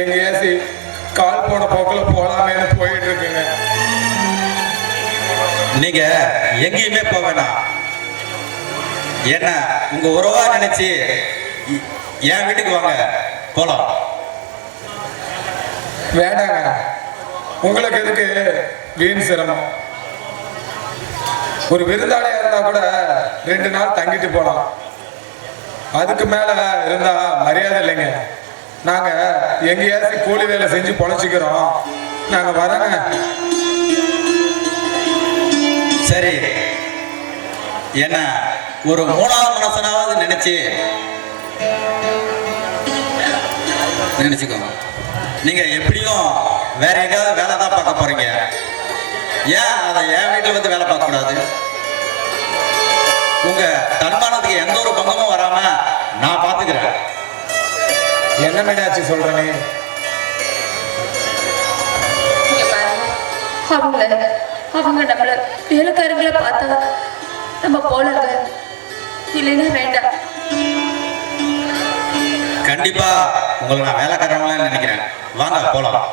எங்கேயாச்சு கால் போன போக்கில் போலாமேன்னு போயிட்டு இருக்குங்க. நீங்க எங்கேயுமே போக வேணாம். என்ன உங்க உறவா நினைச்சு என் வீட்டுக்கு வாங்க, போலாம். வேண்டாங்க, உங்களுக்கு எதுக்கு வீண் சிரமம்? ஒரு விருந்தாளியா இருந்தா கூட 2 நாள் தங்கிட்டு போலாம். அதுக்கு மேல இருந்தா மரியாதை இல்லைங்க. நாங்க எங்கேயாச்சும் கூலி வேலை செஞ்சு பொழைச்சிக்கிறோம். நாங்க வரோங்க. சரி, என்ன ஒரு 3ஆவது மனசனாவது நினைச்சுக்கோங்க. நீங்க எப்படியும் வேற எங்கேயாவது வேலை தான் பார்க்க போறீங்க. ஏன் அதை என் வீட்டில் வந்து வேலை பார்க்க கூடாது? உங்க தன்மானத்துக்கு எந்த ஒரு பங்கமும் வராம நான் பாத்துக்கிறேன். என்ன மீனாட்சி சொல்ற நீ? அவங்க நம்மள வேலைக்காரங்களை பார்த்தா நம்ம போலாங்க, இல்லைன்னா வேண்டாம். கண்டிப்பா உங்களை நான் வேலைக்காரங்களா நினைக்கிறேன். வாங்க போலாம்.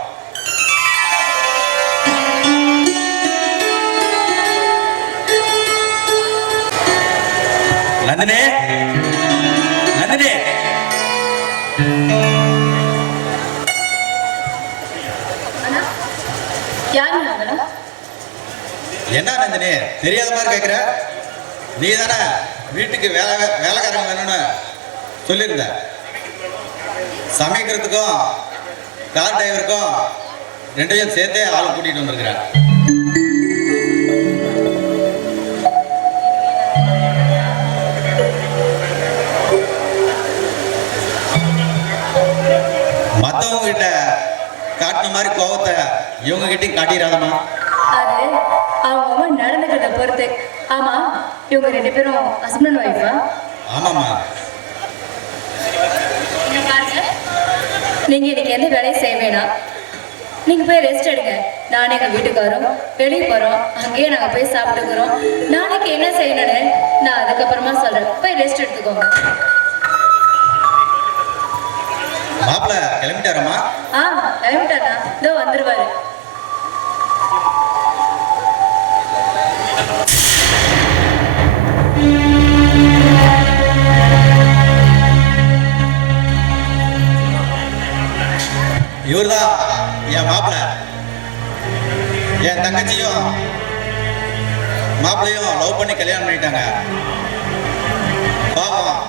நந்தினி, நந்தினி, என்ன நந்தினி தெரியாத மாதிரி கேட்குற? நீ தானே வீட்டுக்கு வேலைக்காரங்க வேணும்னு சொல்லியிருந்த. சமைக்கிறதுக்கும் கார் டிரைவருக்கும் 2 சேர்த்தே ஆள் கூட்டிட்டு வந்திருக்கிறேன். மற்றவங்க கிட்ட காட்டின மாதிரி கோபத்தை இவங்க கிட்டையும் காட்டிடாதமா. அது அவங்க நடந்துக்கிறத பொறுத்து. ஆமா, இவங்க 2 பேரும் ஹஸ்பண்ட் ஒய்ஃபா? ஆமாம்மா. நீங்க இன்னைக்கு எந்த வேலையும் செய்ய வேணாம். நீங்க போய் ரெஸ்ட் எடுங்க. நானே எங்க வீட்டுக்கு வரோம், வெளியே போறோம், அங்கேயே நாங்க போய் சாப்பிட்டுக்கிறோம். நாளைக்கு என்ன செய்யணும்னு நான் அதுக்கப்புறமா சொல்றேன். போய் ரெஸ்ட் எடுத்துக்கோங்க. மாப்பிள்ள கிளம்பிட்டாரம்மா? கிளம்பிட்டாரா? இதோ வந்துருவாரு. இவர்தான் என் மாப்பிள்ள. என் தங்கச்சியும் மாப்பிள்ளையும் லவ் பண்ணி கல்யாணம் பண்ணிட்டாங்க. பாவம்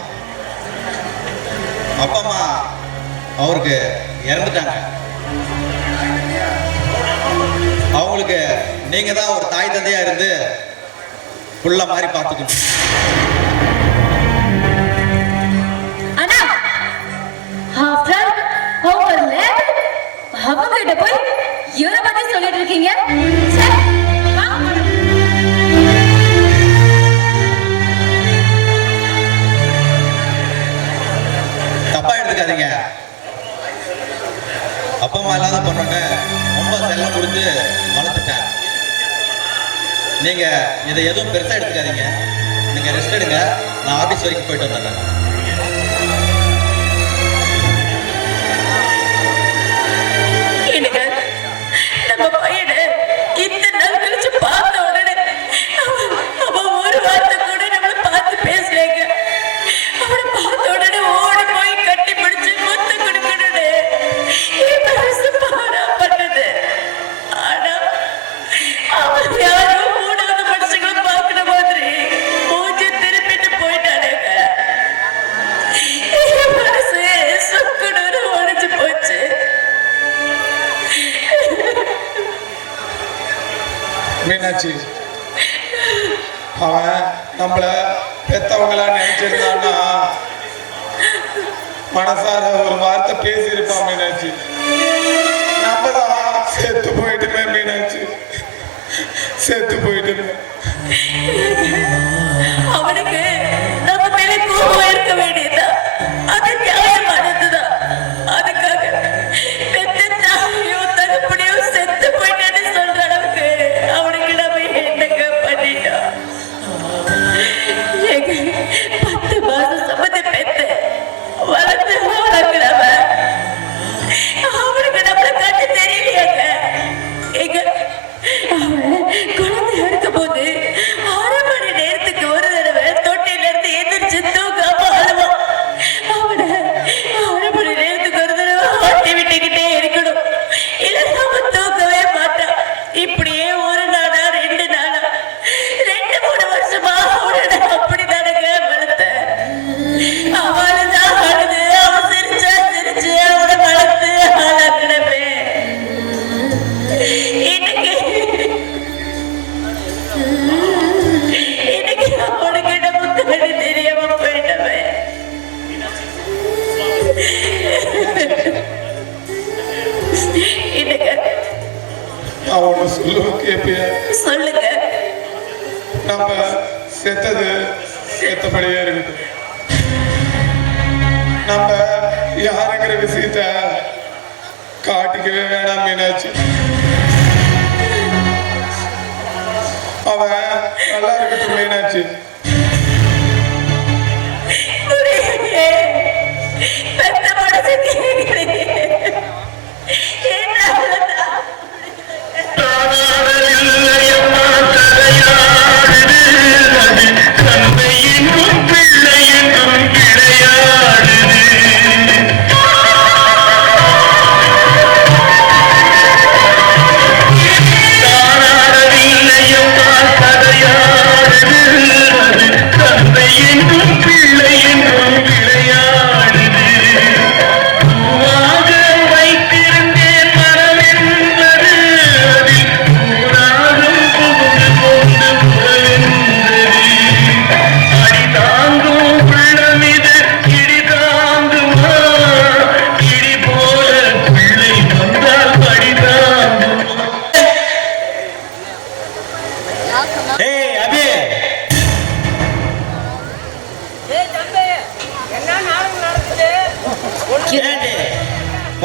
அப்பா அம்மா அவருக்கு இறந்துட்டாங்க. அவங்களுக்கு நீங்க தான் ஒரு தாய் தந்தையா இருந்து புள்ள மாதிரி பார்த்துக்கணும். அவங்க கிட்ட போய் இவரை பத்தி சொல்லிட்டு இருக்கீங்க. தப்பா எடுத்துக்காதீங்க. அப்பா அம்மா இல்லாத பொண்ணுன்னு ரொம்ப செல்லம் கொடுத்து வளர்த்துட்டேன். நீங்க இதை எதுவும் பெருசா எடுத்துக்காதீங்க. நீங்க ரெஸ்ட் எடுங்க. நான் ஆபீஸ் வரைக்கும் போயிட்டு வந்துடுறேன். நம்ம பையனை இத்தனை நாள் கழிச்சு பார்த்த உடனே அவன் ஒரு வார்த்தை கூட நம்மளை பார்த்து பேசலைங்க. அவனை பார்த்த உடனே ஓடி போய் கட்டி பிடிச்சு முத்த கொடுக்கணும்னு என் மனசு பாரா பண்ணது. ஆனா அவன் யாரோ 3வது மனுஷங்களை பார்க்கிற மாதிரி மூஞ்சி திருப்பிட்டு போயிட்டானுங்க. என் மனசு சுக்குனு உடைஞ்சு போச்சு. மீனாட்சி, அவன் நம்மள பெத்தவங்களா நினைச்சிருந்தான்னா மனசார ஒரு வார்த்தை பேசியிருப்பான் மீனாட்சி. செத்து போயிட்டுமே மீனாட்சி, செத்து போயிட்டுமே. அவனுக்கு நம்ம மேல கோபம் இருக்க வேண்டியதா, அது நியாயமானதுதான். அதுக்காக பெத்த தாயோ தகப்பனையோ செத்து போயிட்டேன்னு சொல்ற அளவுக்கு அவனுக்கு நம்ம என்னங்க பண்ணிட்டோம்? 10 மாசம் சுமந்து பெத்த வளர்த்து வளர்க்கிறவ அவனுக்கு நம்மள கண்ணு தெரியலையாங்க. எங்க அவன் குழந்தை எடுக்கும் போது 1/2 மணி நேரத்துக்கு ஒரு தடவை தொட்டில இருந்து எந்திரிச்சு தூக்காம அழுவான். அவனை 1/2 மணி நேரத்துக்கு ஒரு தடவை ஆட்டி விட்டுக்கிட்டே இருக்கணும், இல்ல அவன் தூக்கவே மாட்டான். இப்படியே 1 நாளா 2 நாளா 2-3 வருஷமா அவனை அப்படிதானங்க வளர்த்தேன். அவனுதான் அழுது, அவன் சிரிச்சா சிரிச்சு அவனை வளர்த்து ஆளாக்கணுமே. இன்னைக்கு அவனுக்கு நம்ம கண்ணு தெரியாம போயிட்டவே. இன்னைக்கு அவனை சொல்லுவோம் கேப்பியா? சொல்லுங்க. நம்ம செத்தது செத்தபடியே இருக்குது. நம்ம யாருங்கிற விஷயத்த காட்டிக்கவே வேணாம் மீனாட்சி. அவன் நல்லா இருக்கட்டும் மீனாட்சி. புரியலையே. பெத்த மனசு கேட்கலையே. என்னாலதான்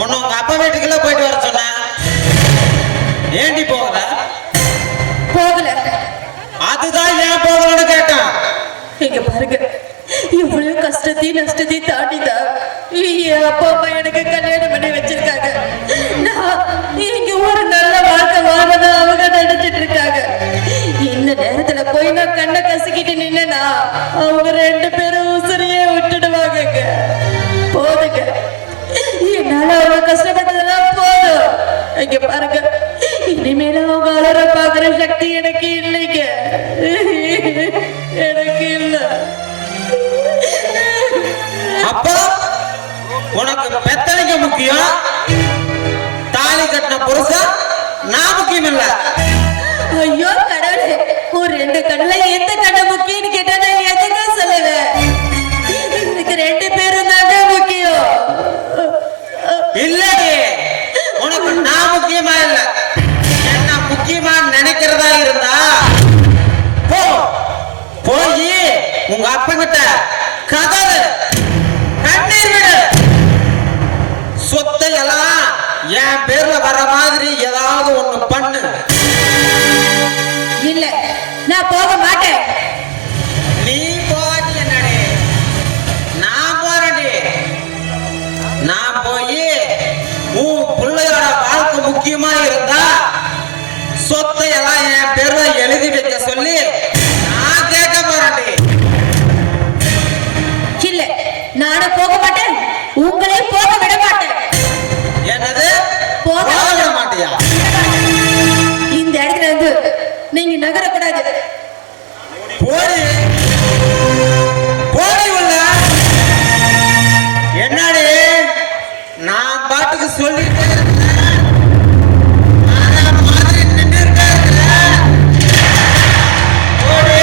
உன்னை உங்க அப்பா வீட்டுக்குள்ள போயிட்டு வர சொன்ன, ஏண்டி போகல? போகல. அதுதான் ஏன் போகலன்னு கேட்டான். இங்க பாருங்க, இவ்வளவு கஷ்டத்தையும் நஷ்டத்தையும் தாண்டிதான் என் அப்பா அம்மா எனக்கு கல்யாணம் பண்ணி வச்சிருக்காங்க. நான் இங்க ஒரு நல்ல வாழ்க்கை வாழ்றதா அவங்க நினைச்சிட்டு இருக்காங்க. இந்த நேரத்துல போய் நான் கண்ணை கசிக்கிட்டு நின்னா அவங்க 2 பேரும் உசிரியே விட்டுடுவாங்க. போதுங்க, என்னால அவங்க கஷ்டப்பட்டதெல்லாம் போதும். இங்க பாருங்க, இனிமேல அவங்க அலற பாக்குற சக்தி எனக்கு இல்லைங்க, எனக்கு இல்ல. அப்போ உனக்கு பெத்தனைக்கு முக்கியம், தாலி கட்டின புருஷன் நான் முக்கியம் இல்ல. ஐயோ கடவுளே, ஒரு 2 கண்ணுல எந்த கண்ணு முக்கியம்னு கேட்டா நான் எதுங்க சொல்லுவேன்? எனக்கு 2 பேரும் தாங்க முக்கியம். இல்லடி, உனக்கு நான் முக்கியமா இல்ல, என்ன முக்கியமா நினைக்கிறதா இருந்தா போய் உங்க அப்பா கிட்ட கதறு, கண்ணீர் விடு. சொத்தை எல்லாம் என் பேர்ல வர மாதிரி ஏதாவது ஒண்ணு பண்ணு. இல்ல, நான் போக மாட்டேன். நீ போகாட்டி என்னடி, நான் போறேன்டி. நான் போய் உன் பிள்ளையோட வாழ்க்கை முக்கியமா இருந்தா சொத்தை எல்லாம் என் பேர்ல எழுதி வைக்க சொல்லி நான் கேட்க போறேன்டி. இல்ல, நானும் போக மாட்டேன், உங்களையும் போக விட மாட்டேன். என்னது? போக விட மாட்டியா? இந்த இடத்துல இருந்து நீங்க நகரக்கூடாது. போடி போடி உள்ள. என்னடி நான் பாட்டுக்கு சொல்லிட்டே இருந்தேன், மாதிரி நின்று இருக்காருல்ல. போடி,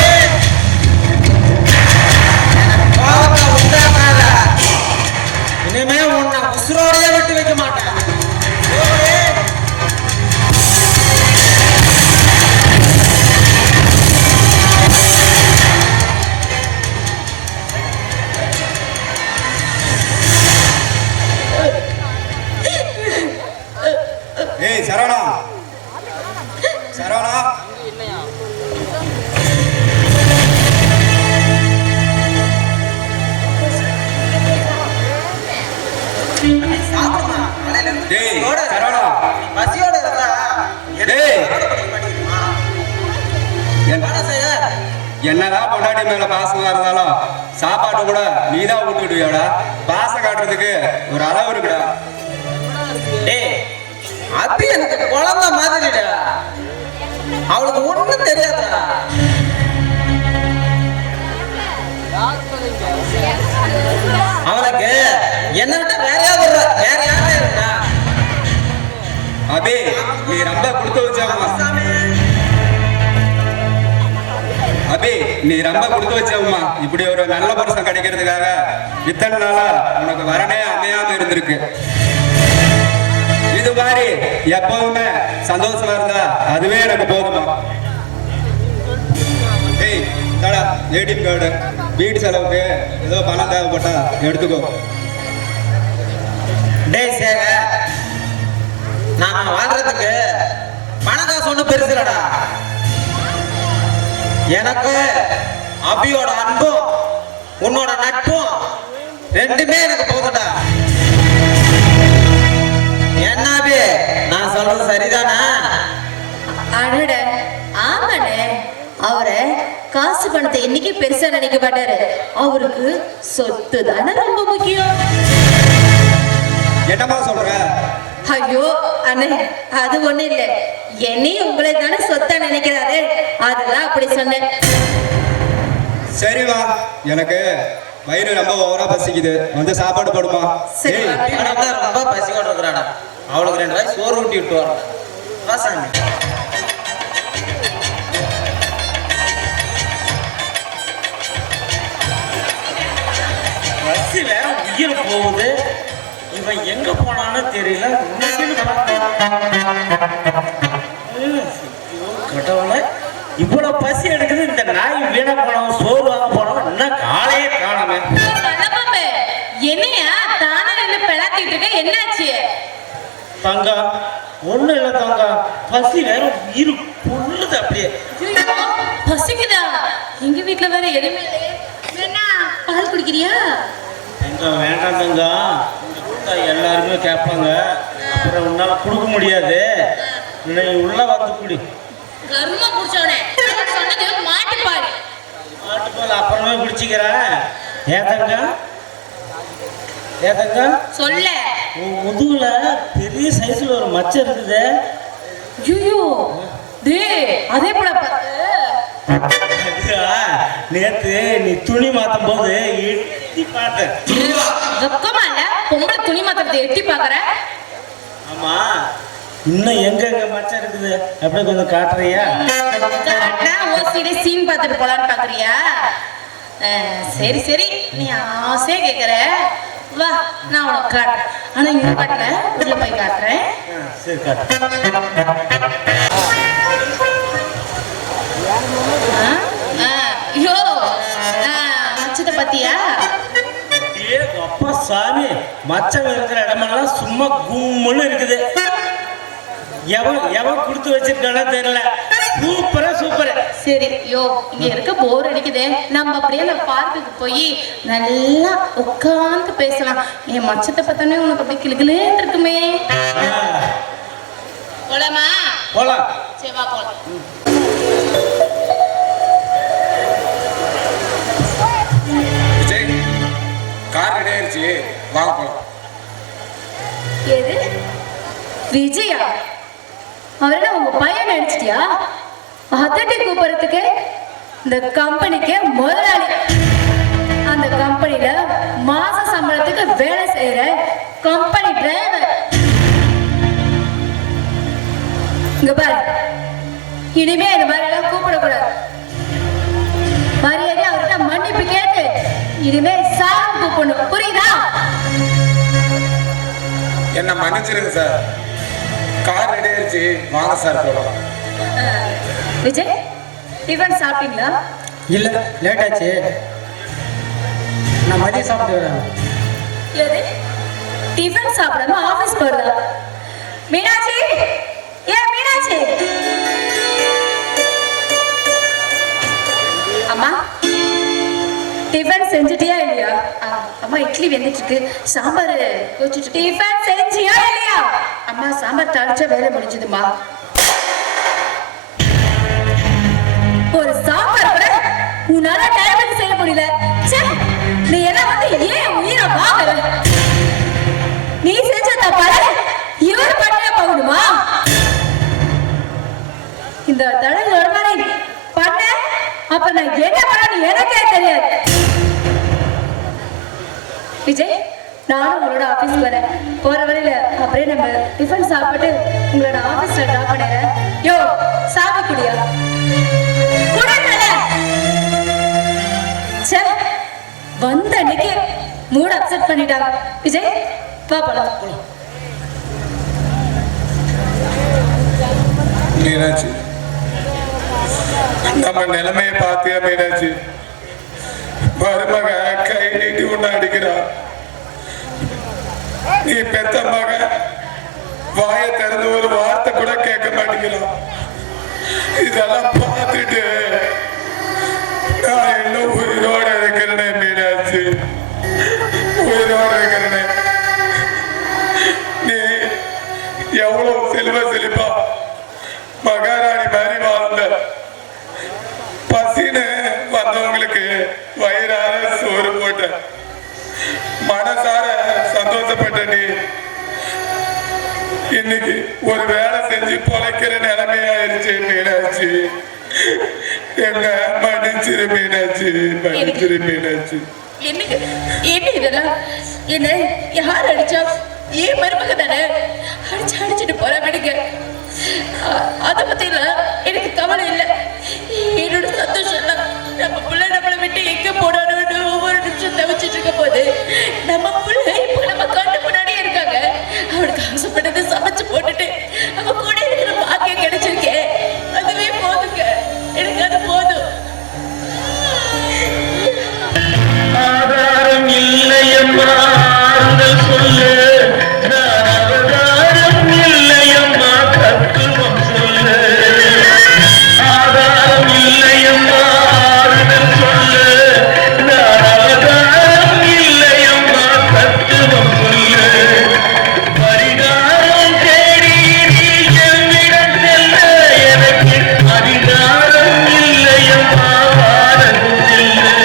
கோபத்தை உண்டாக்காத. இனிமே உன்னை உசுரோடையே விட்டு வைக்க மாட்டேன். போடி. என்னதான் பொண்டாட்டி மேல பாசமா இருந்தாலும் சாப்பாடு கூட நீதான் ஊட்டிடுவியாடா. பாசம் காட்டுறதுக்கு ஒரு அளவு இருக்குடா. டேய் அது எனக்கு குழந்தை மாதிரிடா, அவளுக்கு ஒண்ணும் தெரியாதுடா. அவளுக்கு என்ன விட்ட வேற யாராவது இருக்கா? அபி நீ ரொம்ப கொடுத்து வச்சவமா. அபி நீ ரொம்ப கொடுத்து வச்சவமா. இப்படி ஒரு நல்ல புருஷன் கிடைக்கிறதுக்காக இத்தனை நாளா உனக்கு வரனே அமையாம இருந்திருக்கு. இது மாதிரி எப்பவுமே சந்தோஷமா இருந்தா அதுவே எனக்கு போதுமா. ஏய் தடா ஏடிஎம் கார்டு, வீட்டு செலவுக்கு ஏதோ பணம் தேவைப்பட்டா எடுத்துக்கோ. டேய் சேக, நாம வாழ்றதுக்கு பணம் காசு ஒண்ணு பெருசு இல்லடா. எனக்கு அபியோட அன்பும் உன்னோட நட்பும் ரெண்டுமே எனக்கு போதும்டா. என்ன அபி, நான் சொல்றது சரிதானா? அடட ஆமாண்ணே, அவரை காசு பணத்தை என்னைக்கு பெருசா நினைக்க மாட்டாரு. அவருக்கு சொத்து தானே ரொம்ப முக்கியம். என்னமா சொல்ற? ஐயோ அண்ணே, அது ஒண்ணு இல்ல, என்னையும் உங்களை தானே சொத்தா நினைக்கிறாரு, அதுதான் அப்படி சொன்னேன். சரி வா, எனக்கு வயிறு ரொம்ப ஓவரா பசிக்குது, வந்து சாப்பாடு போடுமா. சரி, ஏய், அபியோட ரொம்ப பசிக்கோட இருக்கிறாடா. அவளுக்கு 2 வயசு சோறு ஊட்டி விட்டு வரோம். வாசாமி பஸ்ஸு வேற உயிர் போகுது. இவன் எங்க போனான்னு தெரியல. கடவுளை, இவ்வளவு பசி எடுக்குது. இந்த நாய் வீண போனவன் சோறு வாங்க போனவன் இன்னும் காலையே காணாம. என்னையா தானே நின்று பிளாத்திட்டு இருக்க, என்னாச்சு? தங்கம் ஒண்ணு இல்ல தங்கம், பசி வேற உயிர் பொண்ணுது அப்படியே. பசிக்குதா? எங்க வீட்டுல வேற எதுவுமே இல்லையே. என்ன பால் குடிக்கிறியா? தங்கம் வேண்டாம் தங்கம், இங்க கொடுத்தா எல்லாருமே கேட்பாங்க, அப்புறம் உன்னால கொடுக்க முடியாது. நீ உள்ள வந்து குடி. கர்மம் குடிச்சவனே, சொன்னது மாட்டுப்பால். மாட்டுப்பால் அப்புறமே குடிச்சிக்கிறேன். ஏன் தங்கம், ஏன் தங்கம், சொல்ல. உன் முதுகுல பெரிய சைஸ்ல ஒரு மச்சம் இருக்குது. ஐயோ டே, அதே போல பாத்து. நேத்து நீ துணி மாத்தும் போது எட்டி பார்த்தேன். வெக்கமா இல்ல, பொம்பளை துணி மாத்திரத்தை எட்டி பாக்குற? ஆமா, இன்னும் எங்க எங்க மச்சம் இருக்குது அப்படியே கொஞ்சம் காட்டுறியா? கரெக்டா ஓசிலே சீன் பார்த்துட்டு போலான்னு பாக்குறியா? சரி சரி, நீ ஆசையா கேக்குற, வா நான் உனக்கு காட்டுறேன். ஆனா இங்க காட்டுற, உள்ள போய் காட்டுறேன். சரி காட்டு. ஐயோ மச்சத்தை பத்தியா? அப்பா சாமி, மச்சம் இருக்கிற இடமெல்லாம் சும்மா கும்முன்னு இருக்குது. எவன் எவன் கொடுத்து வச்சிருக்கானோ தெரியல. சூப்பரா சூப்பர். சரி, யோ இங்க இருக்க போர் அடிக்குது, நம்ம அப்படியே அந்த பார்க்குக்கு போய் நல்லா உட்கார்ந்து பேசலாம். என் மச்சத்தை பார்த்தானே உனக்கு அப்படி கிளுகிளேன்னு இருக்குமே. போலாமா? போலாம். சரி வா போலாம். விஜய், கார் ரெடி ஆயிடுச்சு, வாங்க போலாம். எது விஜயா? அவரை உங்க பையன் அடிச்சிட்டியா? அதட்டி கூப்பிடுறதுக்கு இந்த கம்பெனிக்கு முதலாளி, அந்த கம்பெனில மாச சம்பளத்துக்கு வேலை செய்யற கம்பெனி டிரைவர். இங்க பாரு, இனிமே இந்த மாதிரி எல்லாம் கூப்பிடக்கூடாது. மரியாதை அவர்கிட்ட மன்னிப்பு கேட்டு இனிமே சார் கூப்பிடணும், புரியுதா? என்ன மன்னிச்சிருங்க சார், கார் ரெடி ஆயிடுச்சு, வாங்க சார் போலாம். விஜய், டிஃபன் சாப்பிட்டீங்களா? இல்ல லேட் ஆச்சு, நான் மதியம் சாப்பிட்டு வரேன். எது டிஃபன் சாப்பிடாம ஆபீஸ் போறதா? மீனாட்சி, ஏன் மீனாட்சி? அம்மா டிஃபன் செஞ்சுட்டியா இல்லையா? அம்மா இட்லி வெந்துட்டு இருக்கு, சாம்பார் வச்சுட்டு. டிஃபன் செஞ்சியா இல்லையா? அம்மா சாம்பார் தாளிச்சா வேலை முடிஞ்சதுமா. ஒரு சாம்பார் கூட உன்னால டைமுக்கு செய்ய முடியல. ச்சே, நீ எல்லாம் வந்து ஏன் உயிரை வாங்கல? நீ செஞ்ச தப்பால இவர் பண்ணியே போகணுமா? இந்த தடவை ஒரு மாதிரி பண்ண அப்ப நான் என்ன பண்ணணும் எனக்கே தெரியாது. விஜய், நானும் உங்களோட ஆபீஸ்க்கு வரேன். போற வரையில அப்படியே நம்ம டிஃபன் சாப்பிட்டு உங்களோட ஆபீஸ்ல டிராப் பண்ணிடுறேன். யோ, சாப்பிடுறியா? சே, வந்த அன்னைக்கு மூட் அப்செட் பண்ணிட்டாங்க. விஜய், வா போலாம். மீனாட்சி, நம்ம நிலைமையை பார்த்தியா மீனாட்சி? மருமக கை நீட்டி ஒண்ணு அடிக்கிறா. நீ பெத்த மக வாய திறந்து ஒரு வார்த்தை கூட கேட்க மாட்டேங்கிறான். இதெல்லாம் பார்த்துட்டு நான் இன்னும் உயிரோட இருக்கிறேனே மீனாட்சி, உயிரோட இருக்கிறேனே. நீ எவ்வளவு செல்வ செழிப்பா மகாராணி மாதிரி வாழ்ந்த. பசின்னு வந்தவங்களுக்கு வயிறார சோறு போட்ட, மனசார சந்தோஷப்பட்ட நீ இன்னைக்கு ஒரு வேலை செஞ்சு பொழைக்கிற நிலைமையாயிருச்சு மீனாட்சி. என்ன மன்னிச்சிரு மீனாட்சி, மன்னிச்சிரு மீனாட்சி. என்ன இதெல்லாம்? என்ன யார் அடிச்சா? ஏன் மருமக தானே அடிச்சுட்டு போற விடுங்க. அதை பத்தி எனக்கு கவலை இல்லை. என்னோட சந்தோஷம் எல்லாம் நம்ம பிள்ளை நம்மளை விட்டு எங்க போனான்னு ஒவ்வொரு நிமிஷம் தவிச்சிட்டு இருக்க போது நம்ம பிள்ளை இப்ப நம்ம கண்ணு முன்னாடியே இருக்காங்க. அவனுக்கு ஆசைப்பட்டதை சமைச்சு போட்டுட்டு அவ கூட இருக்கிற பாக்கியம் கிடைச்சிருக்கேன். அதுவே போதுங்க, எனக்கு அது போதும். ஆதாரம் இல்லையம்மா சொல்லு, ஆதாரம் இல்லையம்மா தத்துவம் சொல்லு. ஆதாரம் இல்லையம்மா சொல்லு, ஆதாரம் இல்லையம்மா தத்துவம் சொல்லு. பரிகாரம் தேடி நீ என்னிடம் செல்ல, எனக்கு அதிகாரம் இல்லையம்மா வாரம் செல்லு.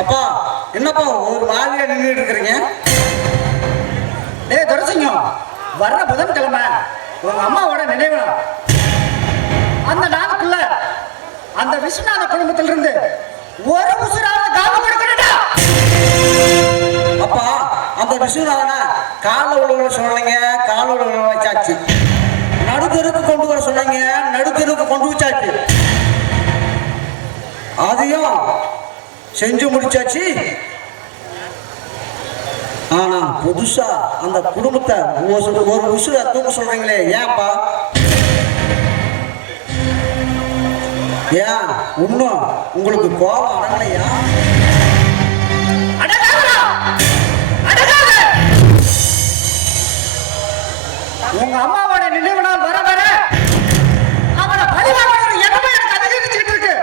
அப்பா, என்னப்பா ஒரு மாதிரியா நின்றுட்டு இருக்கிறீங்க? டேய் துரசிங்கம், வர்ற புதன்கிழமை உங்க அம்மாவோட நினைவு நாள். அந்த நாளுக்குள்ள அந்த விஸ்வநாத குடும்பத்திலிருந்து ஒரு உசுராவது காவு கொடுக்கணும்டா. அப்பா, அந்த விஸ்வநாதனை கால உழவுல சொன்னீங்க, கால உழவுல வச்சாச்சு. நடுத்தருக்கு கொண்டு வர சொன்னீங்க, நடுத்தருக்கு கொண்டு வச்சாச்சு. அதையும் செஞ்சு முடிச்சாச்சு. ஆனா புதுசா அந்த குடும்பத்தை ஒரு உசுர தூக்க சொல்றீங்களே, ஏன்பா? ஏன் இன்னும் உங்களுக்கு கோபம் அடங்கலையா? உங்க அம்மாவோட நினைவு நாள் வர வர அவனை பழிவாங்க எண்ணமே எனக்கு அதிகரிச்சுட்டு இருக்கு.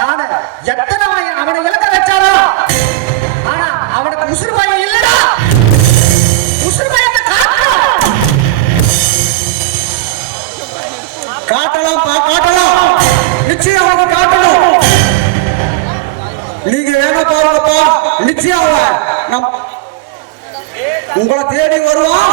நானு எத்தனை அவனை இழக்க வச்சாரோ, ஆனா அவனுக்கு உசுறு பயம் இல்லடா. உசுறு பயத்தை காட்டலாம், நிச்சயம் அவங்க காட்டணும். நீங்க வேணா பாருங்கப்பா, நிச்சயம் அவன் உங்களை தேடி வருவான்.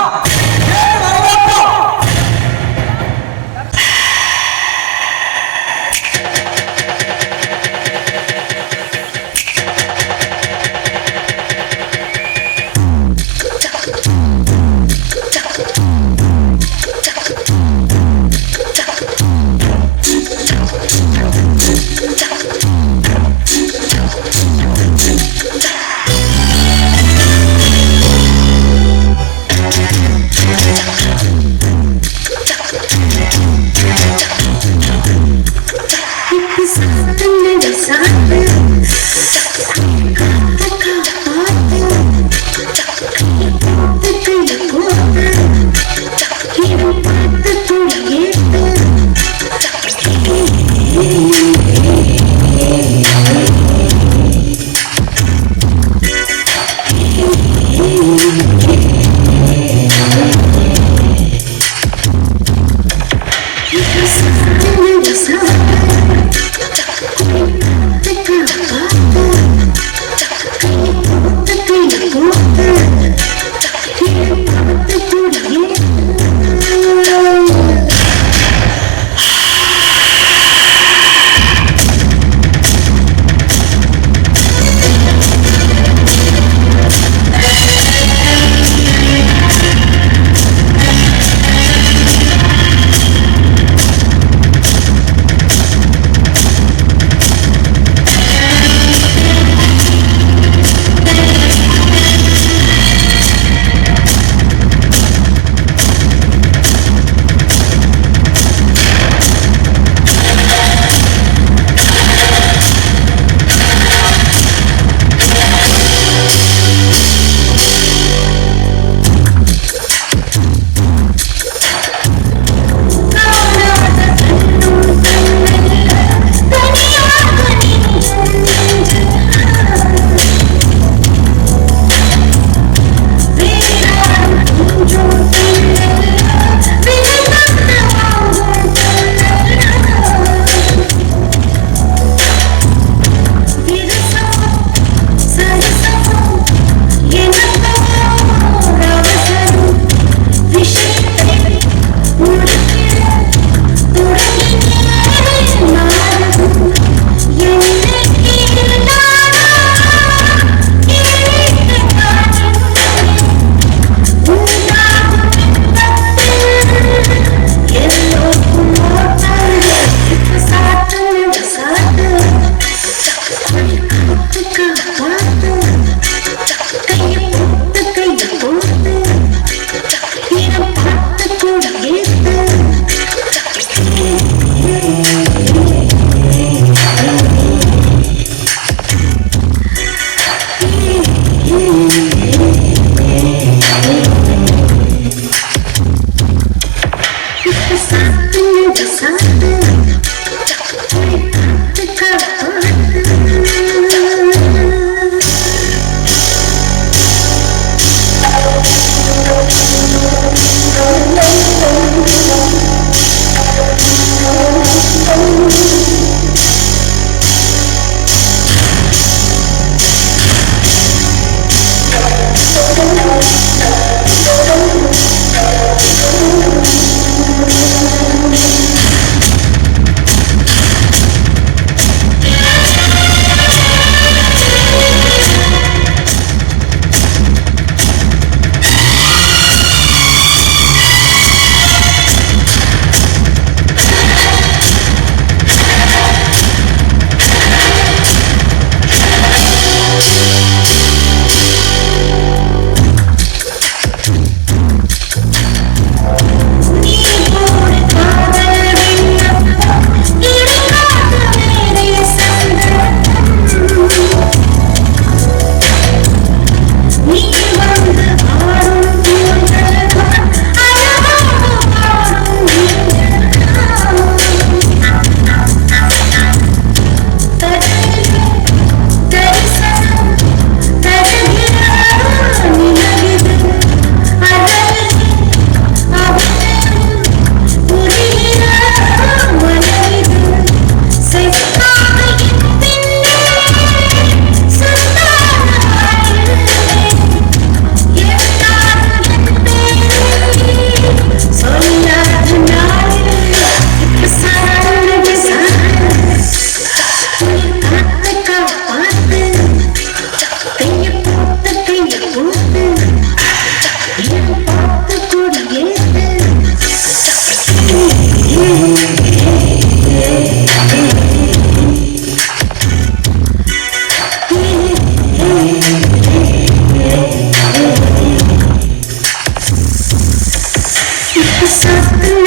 Something